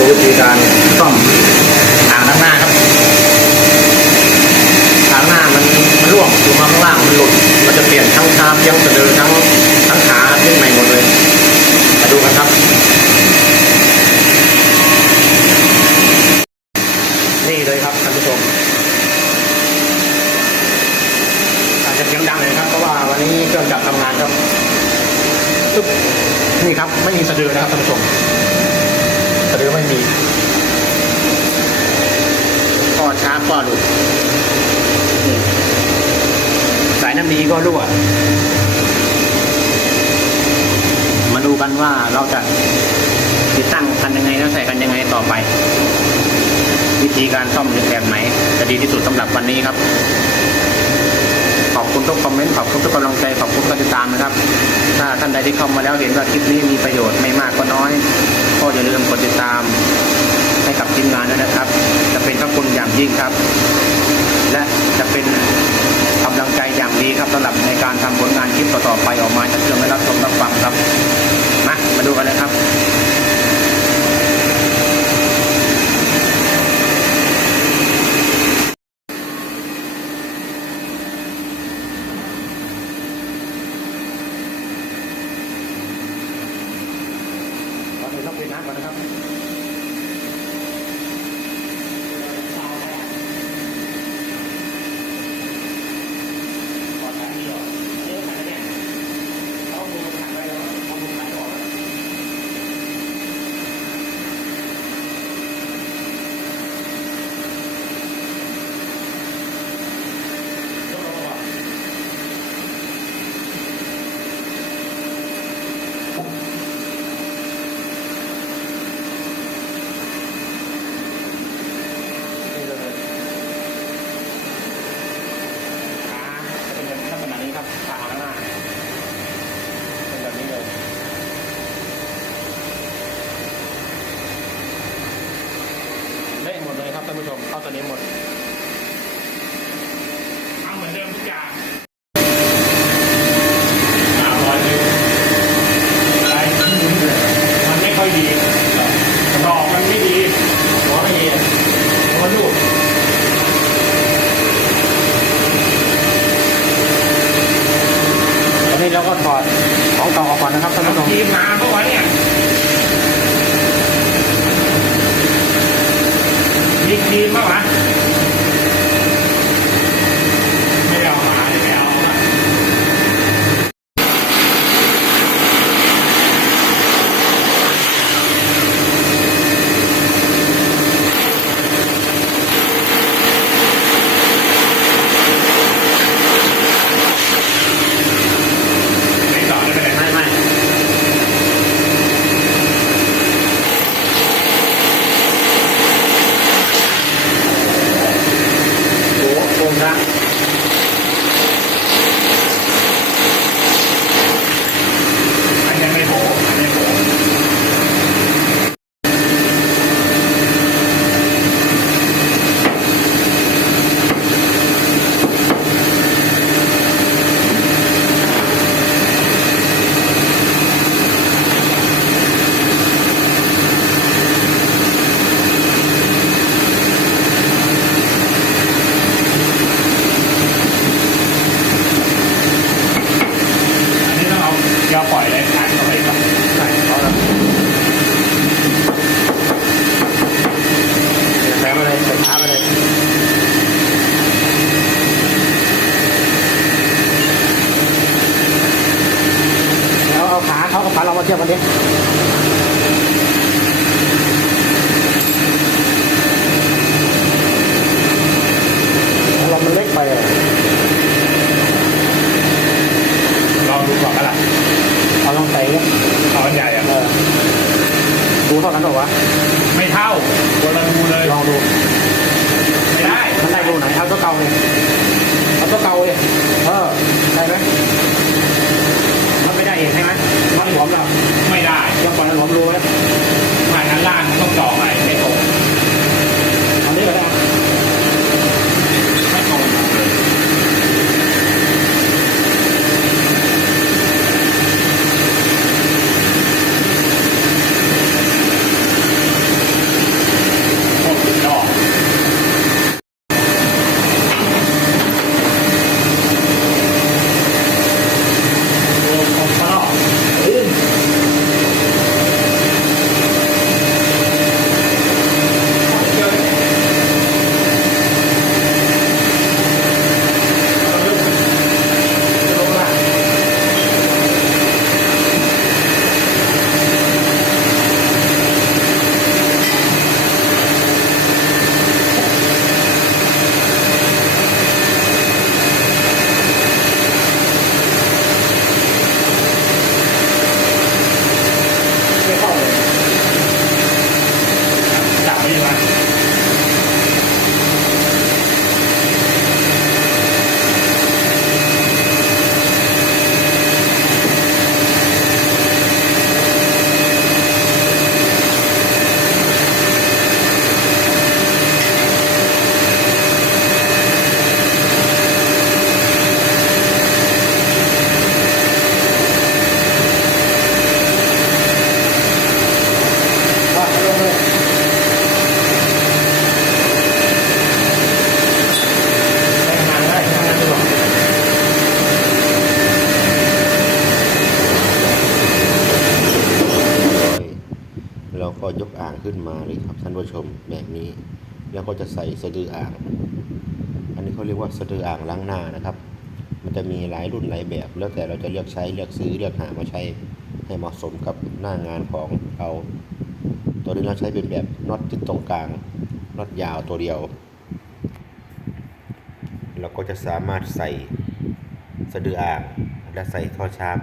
ดูวิธีการซ่อมอ่างล้างหน้าครับอ่างหน้ามันมันร่วงลงมาข้างล่างมันหลุด มันจะเปลี่ยนทั้งชามยังสะดือทั้งทั้งขาขึ้นใหม่หมดเลย มาดูกันครับ นี่เลยครับท่านผู้ชมอาจจะเสียงดังหน่อยครับเพราะว่าวันนี้เครื่องจักรทำงานครับปึ๊บนี่ครับไม่มีสะดือนะครับท่านผู้ชม รือไม่มีก็ช้าก็หลุดสายน้ำดีก็รั่วมาดูกันว่าเราจะติดตั้งกันยังไงแล้วใส่กันยังไงต่อไป วิธีการซ่อมแบบไหนจะดีที่สุดสำหรับวันนี้ครับ ขอบคุณทุกคอมเมนต์ขอบคุณทุกกำลังใจขอบคุณการติดตามนะครับ ถ้าท่านใดที่เข้ามาแล้วเห็นว่าคลิปนี้มีประโยชน์ไม่มากก็น้อย ก็อย่าลืมกดติดตามให้กับทีมงานด้วยนะครับ จะเป็นพระคุณอย่างยิ่งครับ และจะเป็นกำลังใจอย่างดีครับสำหรับในการทำผลงานคลิปต่อๆไปออกมาจะเพื่อให้รับชมรับฟังครับมามาดูกันเลยครับ ก่ อนอื่นต้องปิดน้ำก่อนนะครับนี่เลยขาจะเป็นลักษณะนี้ครับขาข้างหน้าเป็นแบบนี้เลยเละหมดเลยครับท่าน ผู้ชมเข้าตัวนี้หมดทำเหมือนเดิมทุกอย่างสามร้อยนิ้วอะไรมันไม่ค่อยดีดอกมันไม่ดีหัวไม่ดีอะหัวลูกตอนนี้เราก็ถอดของเก่าออกก่อนนะครับท่านผู้ชมทีมมาเพราะว่าเนี่ย มีครีมป่ะวะไม่เอาหมาไม่เอาอะ ไม่ต่อไม่เป็นไร ไม่ไม่โอ้โหโกงนะ อันนี้ไม่โผล่อันนี้โผล่ อันนี้ต้องเอายาปล่อยเลยขันเข้าไปก่อน ใช่เอาละแซมไปเลยใส่ขาไปเลย แล้วเอาขาเขากับขาเรามาเทียบกันดิเรามันเล็กไปอะลองดูก่อนก็ได้เอาลองใส่เนี่ยเอาอันใหญ่อะเออดูเท่ากันหรอวะไม่เท่าตัวละรูเลยลองดูไม่ ได้มันได้ดูไหนเอาตัวเก่าเลยเอาตัวเก่าเลยเออได้ไหมมันไม่ได้เองใช่ไหมมันหลวมแล้วไม่ได้ยังก่อนมันหลวมรูแล้วผ่านนั้นล่างต้องต่อใหม่ไม่ตรง อันนี้ก็ได้ ขึ้นมาเลยครับท่านผู้ชมแบบนี้ แล้วก็จะใส่สะดืออ่าง อันนี้เขาเรียกว่าสะดืออ่างล้างหน้านะครับ มันจะมีหลายรุ่นหลายแบบ แล้วแต่เราจะเลือกใช้เลือกซื้อเลือกหามาใช้ให้เหมาะสมกับหน้างานของเรา ตัวนี้เราใช้เป็นแบบน็อตติดตรงกลางน็อตยาวตัวเดียว เราก็จะสามารถใส่สะดืออ่างและใส่ท่อชาร์ป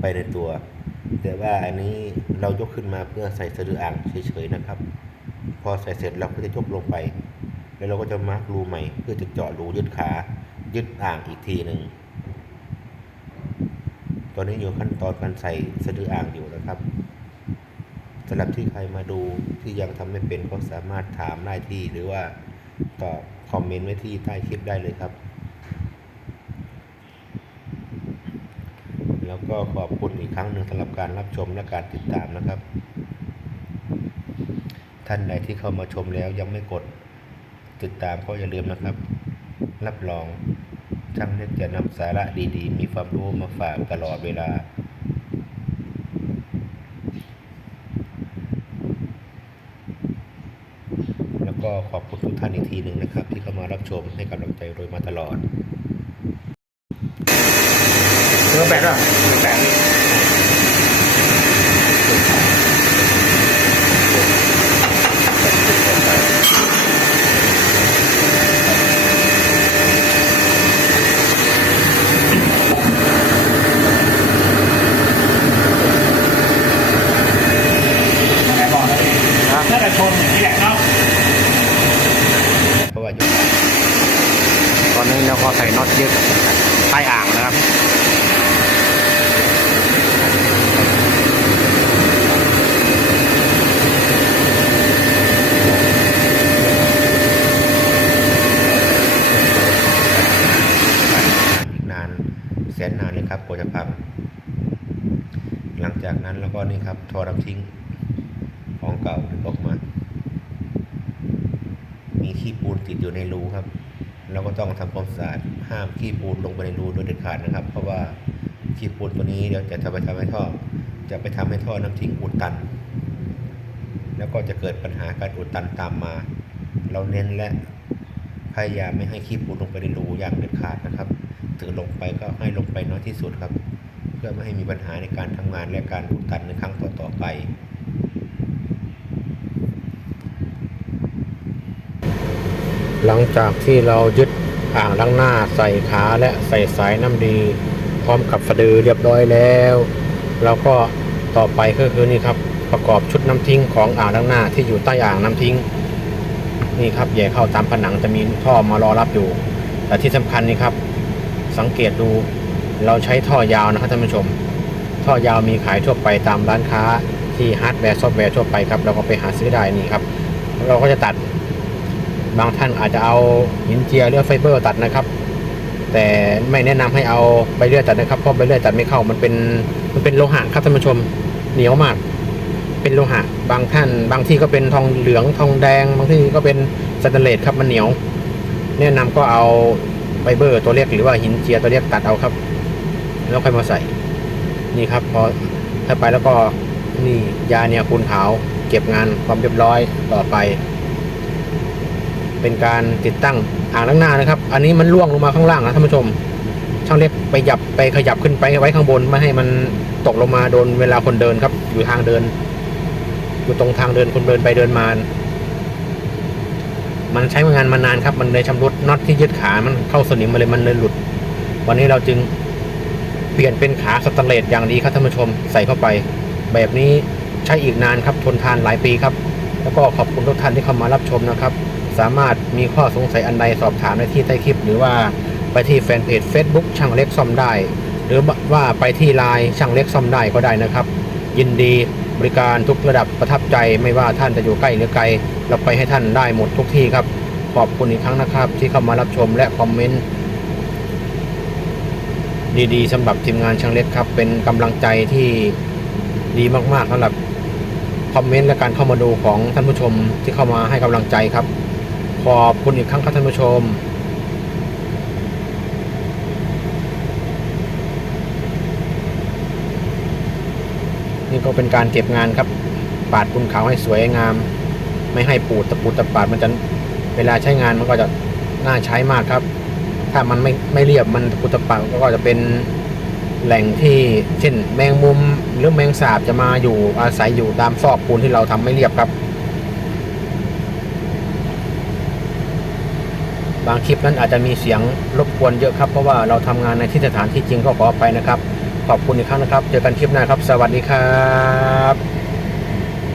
ไปในตัว แต่ว่าอันนี้เรายกขึ้นมาเพื่อใส่สะดืออ่างเฉยๆนะครับ พอใส่เสร็จเราก็จะยกลงไป แล้วเราก็จะมาร์กรูใหม่ เพื่อจะเจาะรูยึดขายึดอ่างอีกทีหนึ่งตอนนี้อยู่ขั้นตอนการใส่สะดืออ่างอยู่นะครับสำหรับที่ใครมาดูที่ยังทำไม่เป็นก็สามารถถามได้ที่หรือว่าตอบคอมเมนต์ไว้ที่ใต้คลิปได้เลยครับ แล้ว ก็ขอบคุณอีกครั้งหนึ่งสำหรับการรับชมและการติดตามนะครับ ท่านใดที่เข้ามาชมแล้วยังไม่กดติดตามก็อย่าลืมนะครับ รับรองช่างเล็กจะนำสาระดีๆ มีความรู้มาฝากตลอดเวลา แล้วก็ขอบคุณทุกท่านอีกทีหนึ่งนะครับ ที่เข้ามารับชมให้กำลังใจโดยมาตลอด อแปดอะแปดหนบอกแล้วดิเพื่อจะชนอย่างนี้แหละเนาะเพราะว่ายกตอนนี้เราก็ใส่น็อตยึดใต้อ่างนะครับ อีกนานแสนนานเลยครับ จะพังหลังจากนั้นเราก็นี่ครับทอน้ำทิ้งของเก่าออกมา มีขี้ปูนติดอยู่ในรูครับ เราก็ต้องทำความสะอาดห้ามขี้ปูนลงไปในรูโดยเด็ดขาดนะครับ เพราะว่าขี้ปูนตัวนี้เดี๋ยวจะทำไปทำให้ท่อ จะไปทำให้ท่อน้ำทิ้งอุดตัน แล้วก็จะเกิดปัญหาการอุดตันตามมา เราเน้นและพยายามไม่ให้ขี้ปูนลงไปในรูอย่างเด็ดขาดนะครับ ถึงลงไปก็ให้ลงไปน้อยที่สุดครับ เพื่อไม่ให้มีปัญหาในการทำงานและการอุดตันในครั้งต่อๆไปหลังจากที่เรายึดอ่างล้างหน้าใส่ขาและใส่สายน้ำดี พร้อมกับสะดือเรียบร้อยแล้วเราก็ต่อไปก็คือนี่ครับประกอบชุดน้ำทิ้งของอ่างล้างหน้าที่อยู่ใต้อ่างน้ำทิ้ง นี่ครับแย่เข้าตามผนังจะมีท่อมารอรับอยู่ แต่ที่สำคัญนี่ครับ สังเกตดู เราใช้ท่อยาวนะครับท่านผู้ชม ท่อยาวมีขายทั่วไปตามร้านค้าที่ฮาร์ดแวร์ซอฟต์แวร์ทั่วไปครับเราก็ไปหาซื้อได้นี่ครับ เราก็จะตัดบางท่านอาจจะเอาหินเจียหรือไฟเบอร์ตัดนะครับ แต่ไม่แนะนำให้เอาใบเลื่อยตัดนะครับเพราะใบเลื่อยตัดไม่เข้ามันเป็นมันเป็นโลหะครับท่านผู้ชมเหนียวมาก เป็นโลหะ บางท่าน บางที่ก็เป็นทองเหลืองทองแดง บางที่ก็เป็นสแตนเลสครับมันเหนียว แนะนำก็เอา ไฟเบอร์ตัวเล็กหรือว่าหินเจียตัวเล็กตัดเอาครับ แล้วค่อยมาใส่ นี่ครับพอถ้าไปแล้วก็นี่ยาเนี่ยคูณขาว เก็บงานความเรียบร้อยต่อไป เป็นการติดตั้งอ่างล้างหน้านะครับ อันนี้มันล่วงลงมาข้างล่างนะท่านผู้ชม ช่างเล็กไปหยับไปขยับขึ้นไปไว้ข้างบนไม่ให้มันตกลงมาโดนเวลาคนเดินครับ อยู่ทางเดิน อยู่ตรงทางเดินคนเดินไปเดินมา มันใช้งานมานานครับ มันเลยชำรุดน็อตที่ยึดขา มันเข้าสนิมมาเลยมันเลยหลุด วันนี้เราจึงเปลี่ยนเป็นขาสแตนเลสอย่างดีครับท่านผู้ชมใส่เข้าไป แบบนี้ใช้อีกนานครับทนทานหลายปีครับ แล้วก็ขอบคุณทุกท่านที่เข้ามารับชมนะครับ สามารถมีข้อสงสัยอันใดสอบถามได้ที่ใต้คลิป หรือว่าไปที่แฟนเพจ Facebook ช่างเล็กซ่อมได้ หรือว่าไปที่ไลน์ช่างเล็กซ่อมได้ก็ได้นะครับ ยินดี บริการทุกระดับประทับใจไม่ว่าท่านจะอยู่ใกล้หรือไกล เราไปให้ท่านได้หมดทุกที่ครับ ขอบคุณอีกครั้งนะครับ ที่เข้ามารับชมและคอมเมนต์ดีๆสำหรับทีมงานช่างเล็กครับ เป็นกำลังใจที่ดีมากๆสำหรับคอมเมนต์และการเข้ามาดูของท่านผู้ชมที่เข้ามาให้กำลังใจครับ ขอบคุณอีกครั้งครับท่านผู้ชม นี่ก็เป็นการเก็บงานครับ ปาดปูนขาวให้สวยงาม ไม่ให้ปูดตะปูดตะปาดมันจะเวลาใช้งานมันก็จะน่าใช้มากครับ ถ้ามันไม่ไม่เรียบมันตะปูดตะปาดก็จะเป็นแหล่งที่เช่นแมงมุมหรือแมงสาบจะมาอยู่อาศัยอยู่ตามซอกปูนที่เราทำไม่เรียบครับ บางคลิปนั้นอาจจะมีเสียงรบกวนเยอะครับ เพราะว่าเราทำงานในที่สถานที่จริงก็ขออภัยนะครับ ขอบคุณอีกครั้งนะครับ เจอกันคลิปหน้าครับ สวัสดีครับ